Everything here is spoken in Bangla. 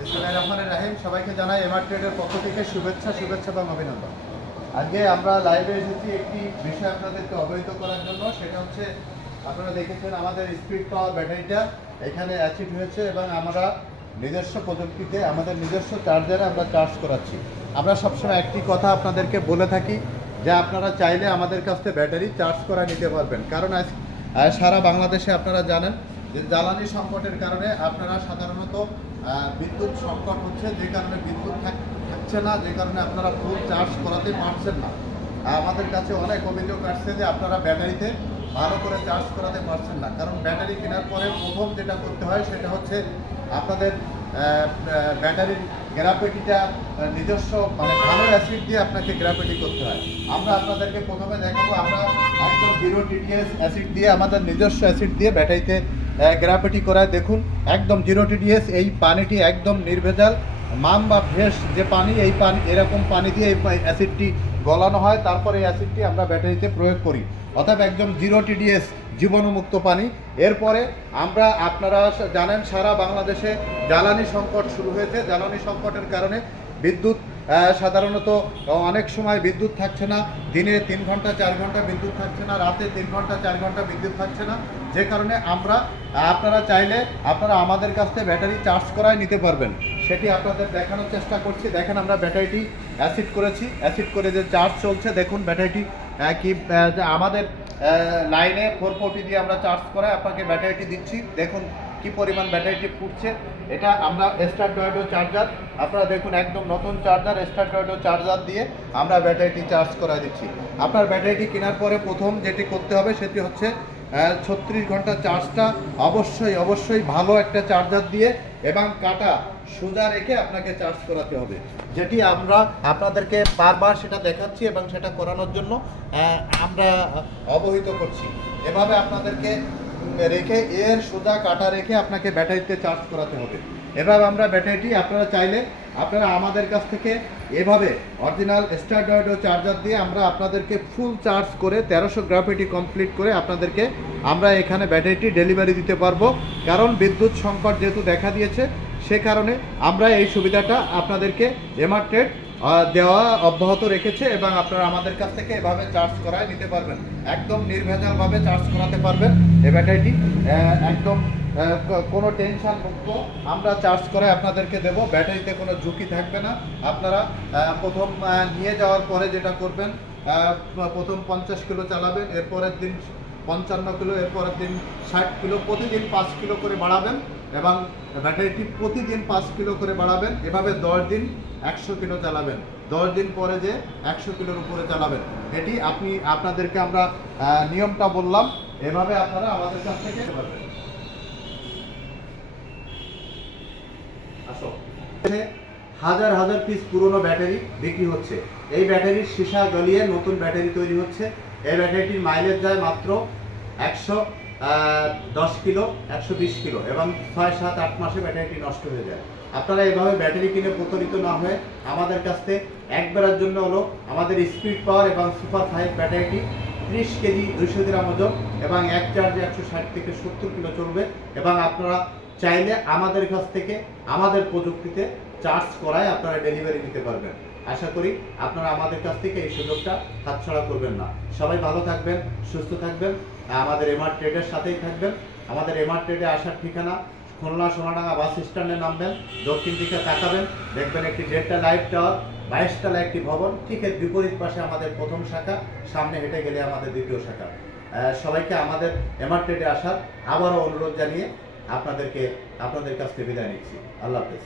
বিসমিল্লাহির রহমানির রহিম। সবাইকে জানাই এমআর ট্রেডের পক্ষ থেকে শুভেচ্ছা এবং অভিনন্দন। আজকে আমরা লাইভে এসেছি একটি বিষয় আপনাদেরকে অবহিত করার জন্য। সেটা হচ্ছে, আপনারা দেখেছেন আমাদের স্পিড পাওয়ার ব্যাটারিটা এখানে অ্যাচিড হয়েছে এবং আমরা নিজস্ব প্রযুক্তিতে আমাদের নিজস্ব চার্জারে আমরা চার্জ করাচ্ছি। আমরা সবসময় একটি কথা আপনাদেরকে বলে থাকি যে আপনারা চাইলে আমাদের কাছ থেকে ব্যাটারি চার্জ করা নিতে পারবেন। কারণ সারা বাংলাদেশে আপনারা জানেন যে জ্বালানি সংকটের কারণে আপনারা সাধারণত বিদ্যুৎ সংকট হচ্ছে, যে কারণে বিদ্যুৎ থাকছে না, যে কারণে আপনারা ফুল চার্জ করাতে পারছেন না। আমাদের কাছে অনেক অভিযোগ আসছে যে আপনারা ব্যাটারিতে ভালো করে চার্জ করাতে পারছেন না। কারণ ব্যাটারি কেনার পরে প্রথম যেটা করতে হয় সেটা হচ্ছে আপনাদের ব্যাটারির গ্রাফিটিটা নিজস্ব ভালো অ্যাসিড দিয়ে আপনাকে গ্রাফিটি করতে হয়। আমরা আপনাদেরকে প্রথমে দেখাবো, আমরা একদম 0 TDS অ্যাসিড দিয়ে আমাদের নিজস্ব অ্যাসিড দিয়ে ব্যাটারিতে গ্রাফিটি করায়। দেখুন একদম 0 TDS, এই পানিটি একদম নির্ভেজাল মাম বা ফ্রেশ যে পানি, এই পানি এরকম পানি দিয়ে এই অ্যাসিডটি গলানো হয়, তারপর এই অ্যাসিডটি আমরা ব্যাটারিতে প্রয়োগ করি। অর্থাৎ একদম 0 TDS জীবাণুমুক্ত পানি। এরপরে আপনারা জানেন সারা বাংলাদেশে জ্বালানি সংকট শুরু হয়েছে। জ্বালানি সংকটের কারণে বিদ্যুৎ সাধারণত অনেক সময় বিদ্যুৎ থাকছে না, দিনে 3 ঘন্টা 4 ঘন্টা বিদ্যুৎ থাকছে না, রাতে 3 ঘন্টা 4 ঘন্টা বিদ্যুৎ থাকছে না, যে কারণে আপনারা চাইলে আপনারা আমাদের কাছ থেকে ব্যাটারি চার্জ করায় নিতে পারবেন। সেটি আপনাদের দেখানোর চেষ্টা করছি। দেখেন আমরা ব্যাটারিটি অ্যাসিড করেছি, অ্যাসিড করে যে চার্জ চলছে দেখুন ব্যাটারিটি আমাদের লাইনে 440 দিয়ে আমরা চার্জ করায় আপনাকে ব্যাটারিটি দিচ্ছি। দেখুন কি পরিমাণ ব্যাটারিটি ফুটছে। এটা আমরা স্টারডয়েডো চার্জার, আপনারা দেখুন একদম নতুন চার্জার, স্টারডয়েডো চার্জার দিয়ে আমরা ব্যাটারিটি চার্জ করায় দিচ্ছি। আপনার ব্যাটারিটি কেনার পরে প্রথম যেটি করতে হবে সেটি হচ্ছে 36 ঘন্টা চার্জটা অবশ্যই ভালো একটা চার্জার দিয়ে এবং কাটা সোজা রেখে আপনাকে চার্জ করাতে হবে, যেটি আমরা আপনাদেরকে বারবার সেটা দেখাচ্ছি এবং সেটা করানোর জন্য আমরা অবহিত করছি। এভাবে আপনাদেরকে রেখে এর সোজা কাটা রেখে আপনাকে ব্যাটারিতে চার্জ করাতে হবে। এভাবে আমরা ব্যাটারিটি আপনারা চাইলে আপনারা আমাদের কাছ থেকে এভাবে অরিজিনাল স্টারডয়েডো চার্জার দিয়ে আমরা আপনাদেরকে ফুল চার্জ করে 1300 গ্রাফিটি কমপ্লিট করে আপনাদেরকে আমরা এখানে ব্যাটারিটি ডেলিভারি দিতে পারবো। কারণ বিদ্যুৎ সংকট যেহেতু দেখা দিয়েছে, সে কারণে আমরা এই সুবিধাটা আপনাদেরকে এমআর ট্রেড দেওয়া অব্যাহত রেখেছে এবং আপনারা আমাদের কাছ থেকে এভাবে চার্জ করায় নিতে পারবেন। একদম নির্ভেজালভাবে চার্জ করাতে পারবেন এই ব্যাটারিটি, একদম কোনো টেনশন মুক্ত আমরা চার্জ করে আপনাদেরকে দেব। ব্যাটারিতে কোনো ঝুঁকি থাকবে না। আপনারা প্রথম নিয়ে যাওয়ার পরে যেটা করবেন, প্রথম 50 কিলো চালাবেন, এরপরের দিন 55 কিলো, এরপরের দিন 60 কিলো, প্রতিদিন 5 কিলো করে বাড়াবেন এবং ব্যাটারিটি প্রতিদিন 5 কিলো করে বাড়াবেন। এভাবে 10 দিন 100 কিলো চালাবেন, 10 দিন পরে যে 100 কিলোর উপরে চালাবেন। এটি আপনাদেরকে আমরা নিয়মটা বললাম, এভাবে আপনারা আমাদের কাছ থেকে পারবেন। হাজার হাজার পিস পুরনো ব্যাটারি বিক্রি হচ্ছে। এই ব্যাটারির সীসা গলিয়ে নতুন ব্যাটারি তৈরি হচ্ছে। এই ব্যাটারিটির মাইলেজ যায় মাত্র 110 কিলো, 120 কিলো এবং 6, 7, 8 মাসে ব্যাটারিটি নষ্ট হয়ে যায়। আপনারা এইভাবে ব্যাটারি কিনে প্রতারিত না হয়ে আমাদের কাছ থেকে একবারের জন্য হলো আমাদের স্পিড পাওয়ার এবং সুপার 5 ব্যাটারিটি 30 কেজি 200 গ্রাম ওজন এবং এক চার্জে 160 থেকে 70 কিলো চলবে এবং আপনারা চাইলে আমাদের কাছ থেকে আমাদের প্রযুক্তিতে চার্জ করায় আপনারা ডেলিভারি দিতে পারবেন। আশা করি আপনারা আমাদের কাছ থেকে এই সুযোগটা হাতছাড়া করবেন না। সবাই ভালো থাকবেন, সুস্থ থাকবেন, আমাদের এমআর ট্রেডের সাথেই থাকবেন। আমাদের এমআর ট্রেডে আসার ঠিকানা খুলনা সোনাডাঙ্গা বাস স্ট্যান্ডে নামবেন, দক্ষিণ দিকে তাকাবেন, দেখবেন একটি 1.5 লাইট টাওয়ার, 22 তলা একটি ভবন, ঠিক এর বিপরীত পাশে আমাদের প্রথম শাখা, সামনে হেঁটে গেলে আমাদের দ্বিতীয় শাখা। সবাইকে আমাদের এমআর ট্রেডে আসার আবারও অনুরোধ জানিয়ে আপনাদের কাছ থেকে বিদায় নিচ্ছি। আল্লাহ হাফেজ।